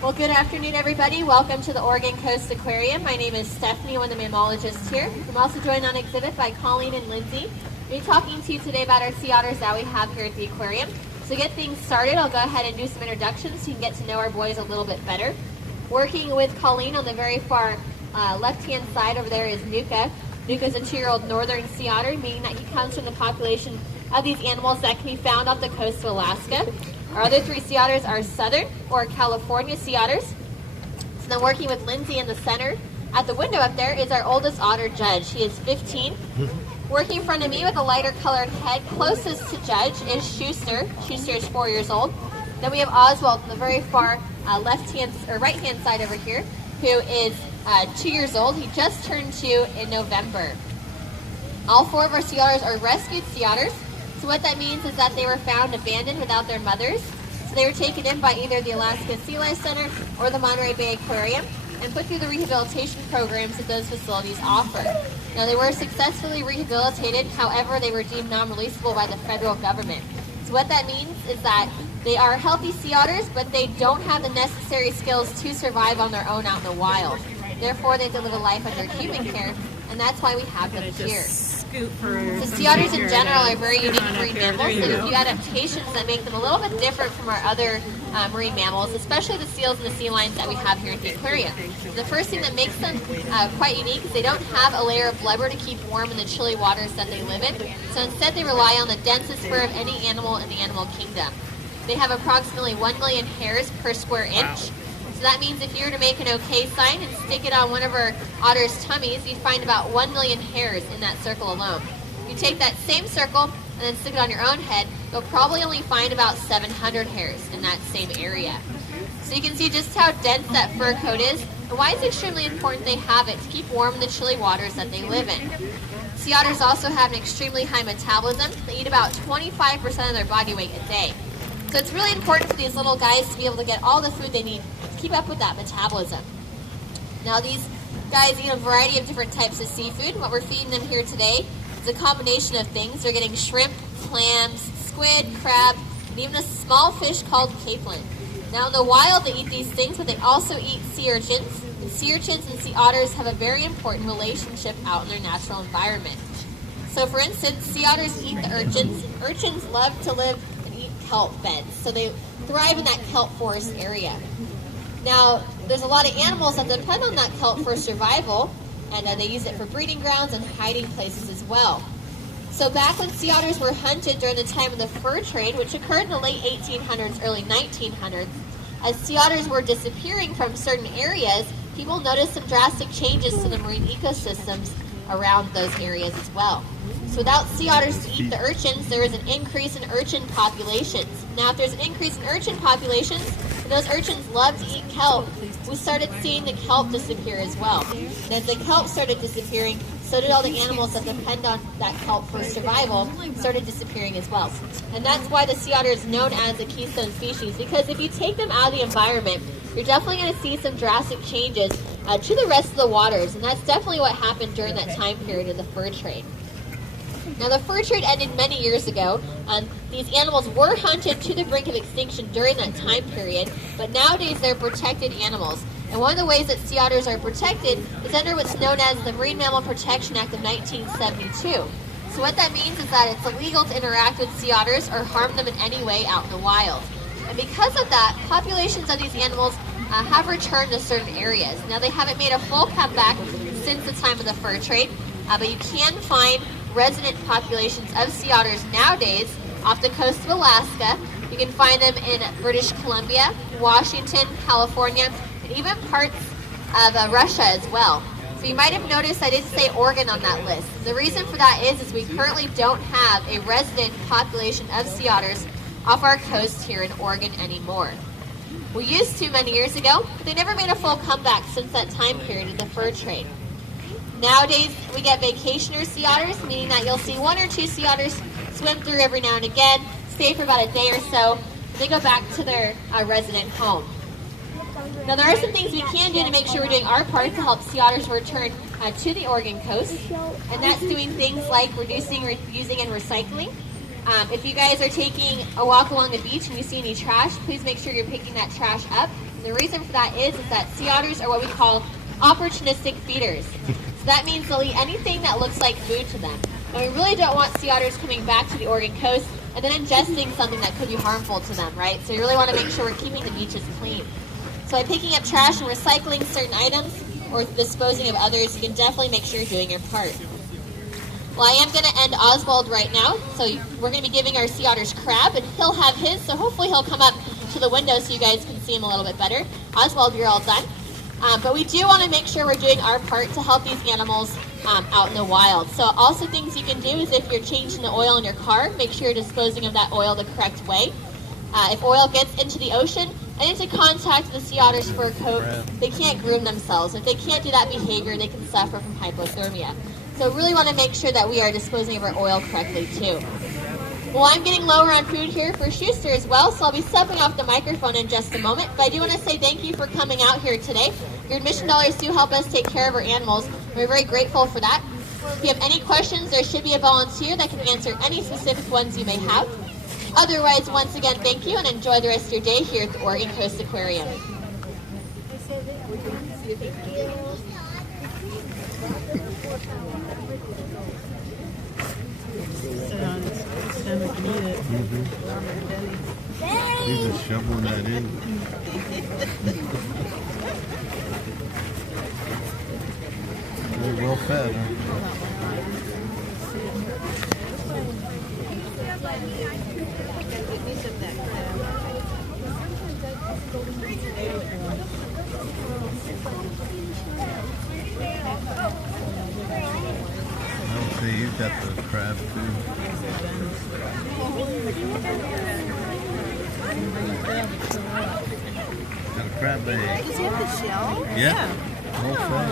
Well, good afternoon, everybody. Welcome to the Oregon Coast Aquarium. My name is Stephanie, one of the mammalogists here. I'm also joined on exhibit by Colleen and Lindsay. We'll be talking to you today about our sea otters that we have here at the aquarium. So to get things started, I'll go ahead and do some introductions so you can get to know our boys a little bit better. Working with Colleen on the very far left-hand side over there is Nuka. Nuka's a 2-year-old northern sea otter, meaning that he comes from the population of these animals that can be found off the coast of Alaska. Our other 3 sea otters are southern or California sea otters. So then working with Lindsay in the center, at the window up there is our oldest otter, Judge. He is 15. Working in front of me with a lighter colored head, closest to Judge, is Schuster. Schuster is 4 years old. Then we have Oswald on the very far right-hand side over here, who is 2 years old. He just turned 2 in November. All 4 of our sea otters are rescued sea otters. So what that means is that they were found abandoned without their mothers. So they were taken in by either the Alaska Sea Life Center or the Monterey Bay Aquarium and put through the rehabilitation programs that those facilities offer. Now, they were successfully rehabilitated, however, they were deemed non-releasable by the federal government. So what that means is that they are healthy sea otters, but they don't have the necessary skills to survive on their own out in the wild. Therefore, they have to live a life under human care, and that's why we have them here. So sea otters in general are very unique marine mammals. They have a few adaptations that make them a little bit different from our other marine mammals, especially the seals and the sea lions that we have here at the aquarium. The first thing that makes them quite unique is they don't have a layer of blubber to keep warm in the chilly waters that they live in. So instead they rely on the densest fur of any animal in the animal kingdom. They have approximately 1 million hairs per square inch. So that means if you were to make an OK sign and stick it on one of our otter's tummies, you'd find about 1 million hairs in that circle alone. If you take that same circle and then stick it on your own head, you'll probably only find about 700 hairs in that same area. So you can see just how dense that fur coat is and why it's extremely important they have it to keep warm in the chilly waters that they live in. Sea otters also have an extremely high metabolism. They eat about 25% of their body weight a day. So it's really important for these little guys to be able to get all the food they need to keep up with that metabolism. Now these guys eat a variety of different types of seafood. What we're feeding them here today is a combination of things. They're getting shrimp, clams, squid, crab, and even a small fish called capelin. Now in the wild they eat these things, but they also eat sea urchins. And sea urchins and sea otters have a very important relationship out in their natural environment. So for instance, sea otters eat the urchins. Urchins love to live kelp beds, so they thrive in that kelp forest area. Now, there's a lot of animals that depend on that kelp for survival, and they use it for breeding grounds and hiding places as well. So back when sea otters were hunted during the time of the fur trade, which occurred in the late 1800s, early 1900s, as sea otters were disappearing from certain areas, people noticed some drastic changes to the marine ecosystems around those areas as well. So without sea otters to eat the urchins, there is an increase in urchin populations. Now if there's an increase in urchin populations, and those urchins love to eat kelp, we started seeing the kelp disappear as well. And as the kelp started disappearing, so did all the animals that depend on that kelp for survival started disappearing as well. And that's why the sea otter is known as a keystone species, because if you take them out of the environment, you're definitely going to see some drastic changes to the rest of the waters, and that's definitely what happened during that time period of the fur trade. Now, the fur trade ended many years ago. These animals were hunted to the brink of extinction during that time period, but nowadays they're protected animals. And one of the ways that sea otters are protected is under what's known as the Marine Mammal Protection Act of 1972. So what that means is that it's illegal to interact with sea otters or harm them in any way out in the wild. And because of that, populations of these animals have returned to certain areas. Now, they haven't made a full comeback since the time of the fur trade, but you can find resident populations of sea otters nowadays off the coast of Alaska. You can find them in British Columbia, Washington, California, and even parts of Russia as well. So you might have noticed I didn't say Oregon on that list. The reason for that is we currently don't have a resident population of sea otters off our coast here in Oregon anymore. We used to many years ago, but they never made a full comeback since that time period of the fur trade. Nowadays, we get vacationer sea otters, meaning that you'll see 1 or 2 sea otters swim through every now and again, stay for about a day or so, and they go back to their resident home. Now, there are some things we can do to make sure we're doing our part to help sea otters return to the Oregon coast, and that's doing things like reducing, reusing, and recycling. If you guys are taking a walk along the beach and you see any trash, please make sure you're picking that trash up. And the reason for that is that sea otters are what we call opportunistic feeders. So that means they'll eat anything that looks like food to them. And we really don't want sea otters coming back to the Oregon coast and then ingesting something that could be harmful to them, right? So we really want to make sure we're keeping the beaches clean. So by picking up trash and recycling certain items or disposing of others, you can definitely make sure you're doing your part. Well, I am going to end Oswald right now. So we're going to be giving our sea otters crab, and he'll have his, so hopefully he'll come up to the window so you guys can see him a little bit better. Oswald, you're all done. But we do want to make sure we're doing our part to help these animals out in the wild. So also things you can do is if you're changing the oil in your car, make sure you're disposing of that oil the correct way. If oil gets into the ocean and into contact with the sea otter's fur coat, they can't groom themselves. If they can't do that behavior, they can suffer from hypothermia. So really want to make sure that we are disposing of our oil correctly too. Well, I'm getting lower on food here for Schuster as well, so I'll be stepping off the microphone in just a moment. But I do want to say thank you for coming out here today. Your admission dollars do help us take care of our animals. We're very grateful for that. If you have any questions, there should be a volunteer that can answer any specific ones you may have. Otherwise, once again, thank you and enjoy the rest of your day here at the Oregon Coast Aquarium. He's just shoveling that in. They're well fed, huh? Oh, see, you've got the crab too. Got a crab egg. Does he have the shell? Yeah. Well fed.